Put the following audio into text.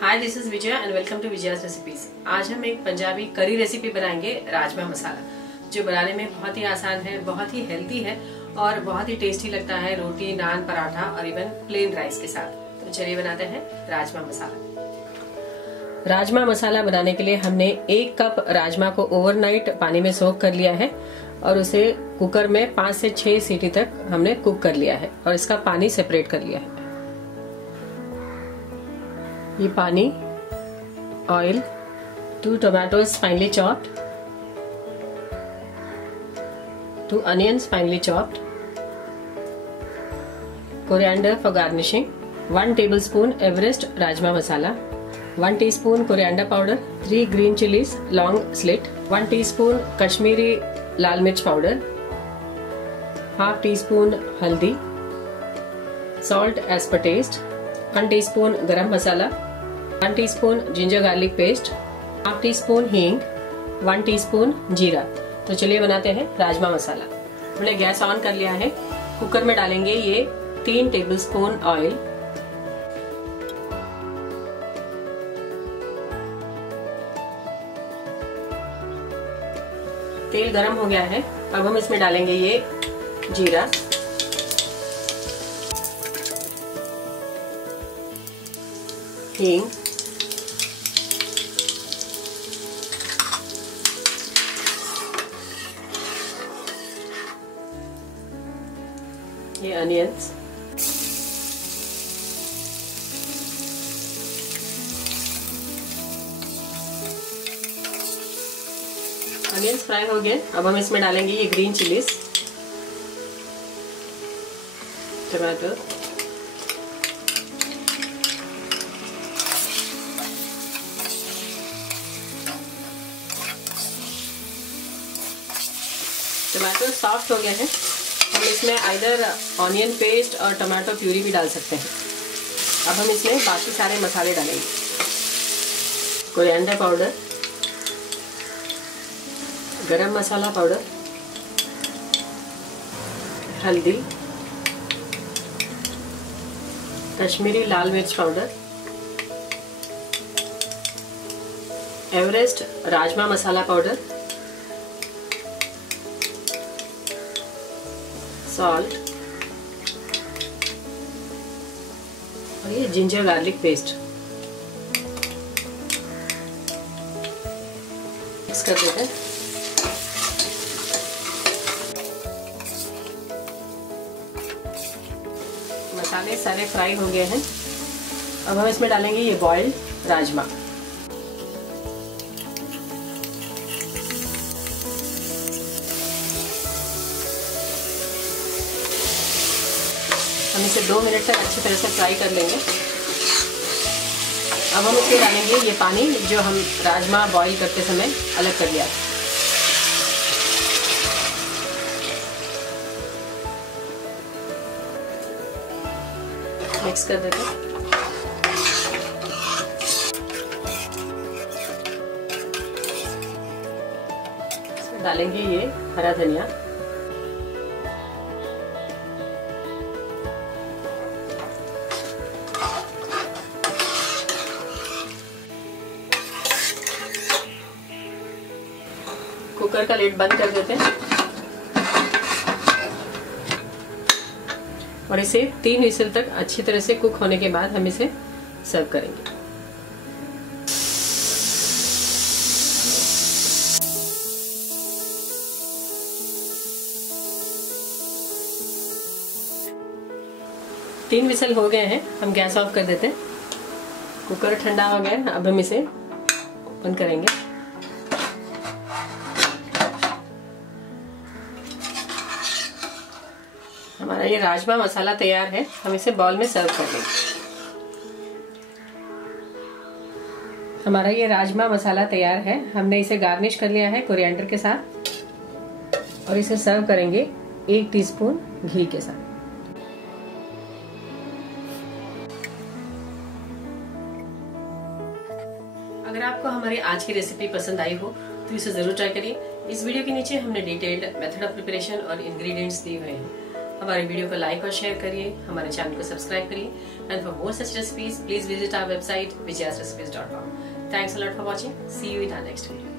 Hi, this is Vijaya and welcome to Vijaya's recipes. आज हम एक पंजाबी करी रेसिपी बनाएंगे, राजमा मसाला, जो बनाने में बहुत ही आसान है, बहुत ही हेल्दी है और बहुत ही टेस्टी लगता है रोटी, नान, पराठा और इवन प्लेन राइस के साथ। तो चलिए बनाते हैं राजमा मसाला। राजमा मसाला बनाने के लिए हमने 1 कप राजमा को ओवरनाइट पानी में सोक कर लिया है और उसे कुकर में 5 से 6 सीटी तक हमने कुक कर लिया है और इसका पानी सेपरेट कर लिया है। ये पानी, oil, 2 tomatoes finely chopped, 2 onions finely chopped, coriander for garnishing, 1 tablespoon Everest rajma masala, 1 teaspoon coriander powder, 3 green chilies long slit, 1 teaspoon Kashmiri lal mirch powder, half teaspoon haldi, salt as per taste, 1 teaspoon garam masala, 1 teaspoon ginger garlic paste, half tea spoon हींग, 1 teaspoon जीरा। तो चलिए बनाते हैं राजमा मसाला। हमने gas on कर लिया है। कुकर में डालेंगे ये 3 टेबलस्पून ऑयल। तेल गरम हो गया है। अब हम इसमें डालेंगे ये जीरा, हींग, ये अनियंस, अनियंस फ्राई हो गए। अब हम इसमें डालेंगे ये green chillies, tomato, tomato soft हो गए हैं। हम इसमें आइदर ऑनियन पेस्ट और टमाटो प्यूरी भी डाल सकते हैं। अब हम इसमें बाकी सारे मसाले डालेंगे। कोरिएंडर पाउडर, गरम मसाला पाउडर, हल्दी, कश्मीरी लाल मिर्च powder, Everest rajma masala powder, salt और ये जिंजर गार्लिक पेस्ट मिक्स कर देते हैं। मसाले सारे फ्राई हो गए हैं। अब हम इसमें डालेंगे ये बॉइल्ड राजमा। हम इसे 2 मिनट तक अच्छी तरह से फ्राई कर लेंगे। अब हम इसमें डालेंगे ये पानी जो हम राजमा बॉईल करते समय अलग कर लिया था। मिक्स कर देते हैं। इसमें डालेंगे ये हरा धनिया, कुकर का लिड बंद कर देते हैं और इसे 3 विसल तक अच्छी तरह से कुक होने के बाद हम इसे सर्व करेंगे। तीन विसल हो गए हैं। हम गैस ऑफ कर देते हैं। कुकर ठंडा हो गया। अब हम इसे ओपन करेंगे। हमारा ये राजमा मसाला तैयार है। हम इसे बाउल में सर्व कर लेंगे। हमारा ये राजमा मसाला तैयार है। हमने इसे गार्निश कर लिया है कोरिएंडर के साथ और इसे सर्व करेंगे 1 टीस्पून घी के साथ। अगर आपको हमारी आज की रेसिपी पसंद आई हो तो इसे जरूर ट्राई करिए। इस वीडियो के नीचे हमने डिटेल्ड मेथड ऑफ प्रिपरेशन और इंग्रेडिएंट्स दिए हुए हैं। हमारे वीडियो को लाइक और शेयर करिए, हमारे चैनल को सब्सक्राइब करिए and for more such recipes please visit our website vijayasrecipes.com. Thanks a lot for watching. See you in our next video.